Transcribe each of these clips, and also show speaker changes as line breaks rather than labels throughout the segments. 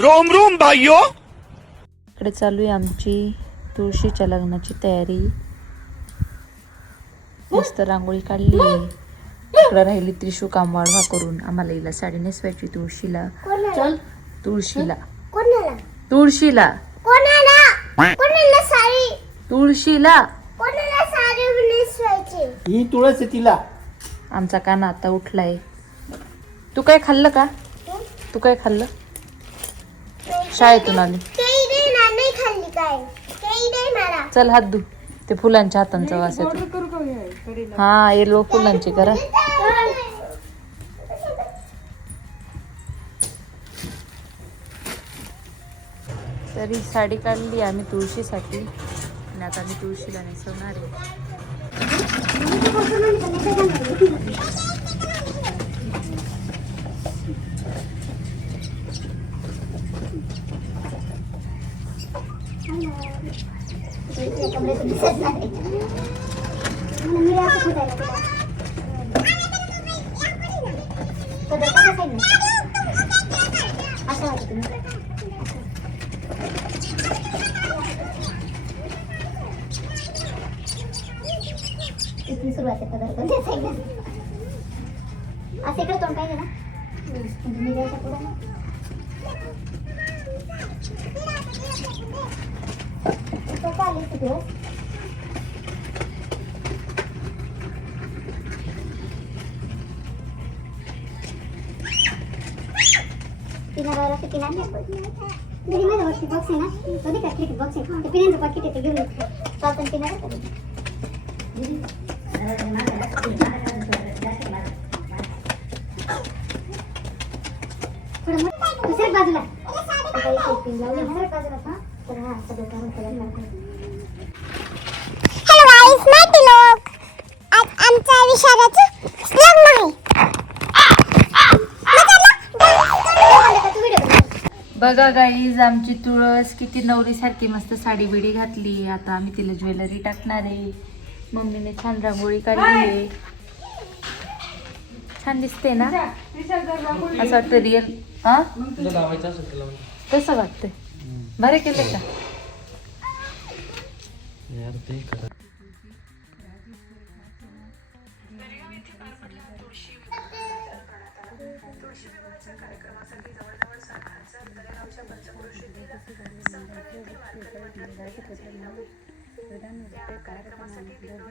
Rome Rome भाइयों
इकडे चालू आहे आमची तुळशीच्या लग्नाची तयारी. मस्त रांगोळी काढली. आहे इकडं राहिली त्रिशू काम वाढवा करून आम्हाला हिला साडी नेसवायची तुळशीला.
चल
तुळशीला.
कोणाला?
तुळशीला.
कोणाला? कोणाला साडी?
तुळशीला.
कोणाला साडी नेसवायची?
ही तुळस आहे तिला.
आमचा काना आता उठलाय. तू काय खाल्लं का? तू काय खाल्लं? शाळेतून आली.
काही नाही ना नाही खाल्ली काय? काही नाही मला.
चल हात धु. ते फुलांच्या हातांचा वास येतो. हा येलो फुलांची करा. तरी साडी काढली आम्ही तुळशीसाठी. आणि आता आम्ही तुळशीला नेसवणार आहे.
इथून सुरुवात आहे पदार्थ द्यायला असं इकडे तोंड काय ना म्हणजे निघायच्या पुढं ना. चालेल किती दिवस? तीन हजार असं तीन आणले घरी माझ्या बॉक्स आहे ना कधी का क्रिकेट बॉक्स आहे? ते पिण्याचं पाकिट ते घेऊन चालतं तीन हजार का? दुसऱ्या बाजूला तर हा सगळं हॅलो गाईस माहिती लोक आज आमच्या विषाराचं लग्न आहे
बघा गाईज आमची तुळस किती नवरीसारखी मस्त साडी बिडी घातली आता आम्ही तिला ज्वेलरी टाकणार आहे. मम्मीने छान रांगोळी काढली आहे. छान दिसते ना? असं वाटतं रिअल हा? कसं वाटतंय? बरे केले का?
ಸರಸ್ವತಿ ಪ್ರಧಾನ ಪ್ರಧಾನ ನೃತ್ಯ ಕಾರ್ಯಕ್ರಮಾನಂತರ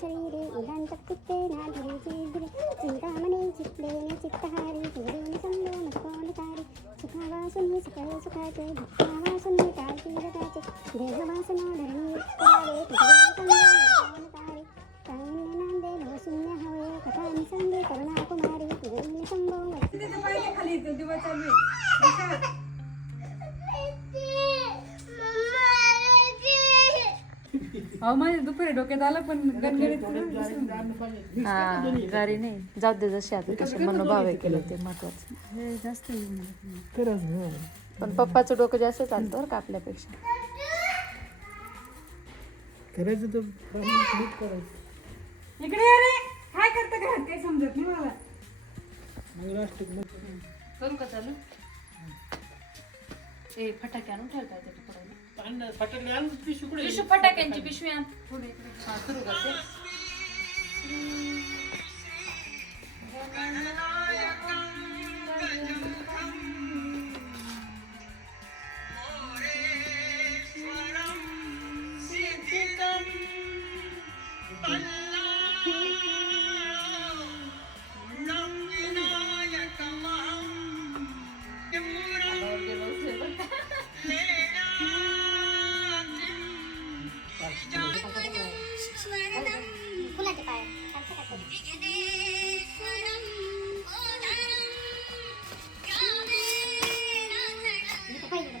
ಶರೀರೆ ಇದಂತಪ್ಪುತ್ತೆ ನಾಗಿರಿ ಚೀದ್ರೆ ಚಿಂತಾಮಣಿ ಚಿತ್ರೇನ ಚಿತ್ತಹಾರಿ ಸೂರ್ಯನ ಸಂಭವ ಮತಕೋಣಕಾರಿ ಸುಖವಾಸನೆ ಸಕಲ ಸುಖಾತೆ ಭಕ್ತಾವಾಸನೆ ಕಾಲ್ತೀರದಾತೆ ದೇಹವಾಸನೋ संभव
अहो माझ्या दुपारी डोक्यात आलं पण गणगणित
हा गाडी नाही. जाऊ दे जसे आता तसे मनोभाव आहे केलं ते महत्वाचं.
जास्त
खरंच हो.
पण पप्पाचं डोकं जास्त चालतं बरं का आपल्यापेक्षा.
करायचं तर करायचं
इकडे ये रे. काय करता घरात? काही समजत नाही मला.
मग
करू का चालू? ए फटाके आणून ठेवता येते तुकडे
फटाकडे आणून पिशवी कुठे
पिशू फटाक्यांची पिशवी आण. पुढे इकडे. हा, सुरू करते.
फुलाचे पाय चालतं का ते? इथं पाहिजे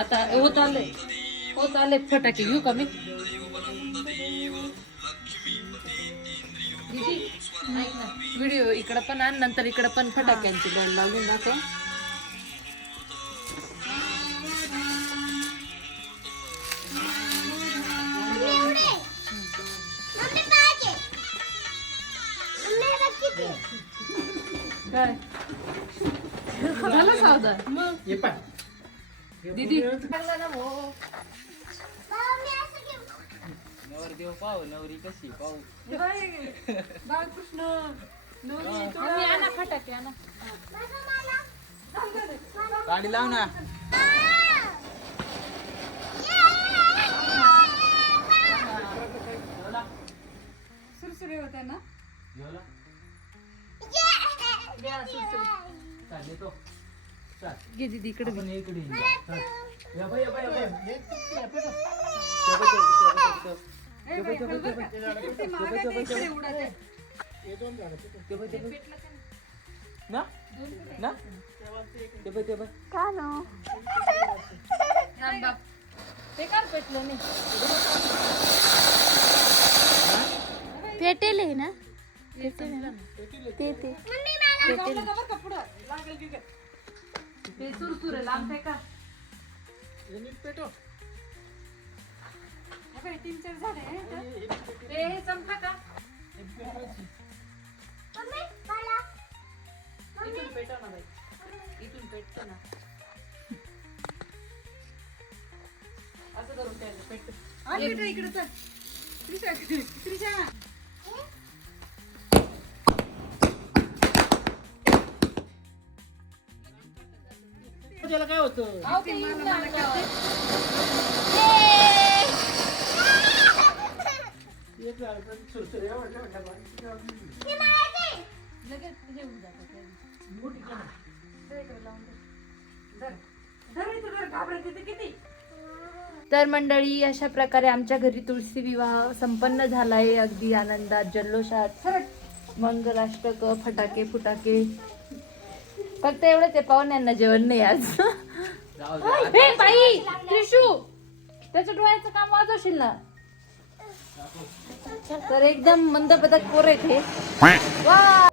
आता होत आले होत आले फटाके. घेऊ का मी? ना. व्हिडिओ इकडं पण आण नंतर इकडं पण फटाक्यांची बॉल लावून दाखव.
मम्मी पाहिजे मम्मी बघ किती
काय? झालं सावधान. मग?
हे पाय
दीदी. चांगला ना हो
मम्मी असं घेऊ
बाळकृष्ण नवरी
आणा फटाके आणा
गाडी लाव ना.
सुरसुरे होत्या ना?
द्या सुरसुरी. घे दीदी इकडे घे.
इकडे
ए बाई, हळू बरं का? किती महाग आहे ते इकडे उडत आहे.
दोन झाडं तिथं.
ना? ना? ते बघ ते बघ
थांब बाप. ते काय पेटलं नाही.
पेटेल आहे ना?
ते ना.
ते ते
लावलं ना बरं का पुढं? लागेल की काय?
ते सुरसुरे लांब का?
हे नीट पेटव.
हे बाई, तीन चार आहे इथं.
ते हे संपलं का?
हे.
मम्मी मला
इथून पेटव ना बाई. इथून पेटतं ना. असं करून त्याला पेट
आण बेटा इकडे चल त्रिशा त्रिशा.
त्याला काय होतं
अहो, ते येऊन लागलं.
एक झाड पण सुरसुरी एवढं एवढं बारीक.
लगेच हे होऊन जातं ते.
मोठी का नाही?
ते इकडे लावून दे.
धर. धर इथं धर, घाबरायचं ते किती
तर मंडळी अशा प्रकारे आमच्या घरी तुळशी विवाह संपन्न झालाय अगदी आनंदात जल्लोषात मंगलाष्टक फटाके फुटाके फक्त एवढंच आहे पाहुण्यांना जेवण नाही आज. हे बाई त्रिशू त्याचं डोळ्याचं काम वाजवशील ना. तर एकदम मंद पदक पोर हे. वा.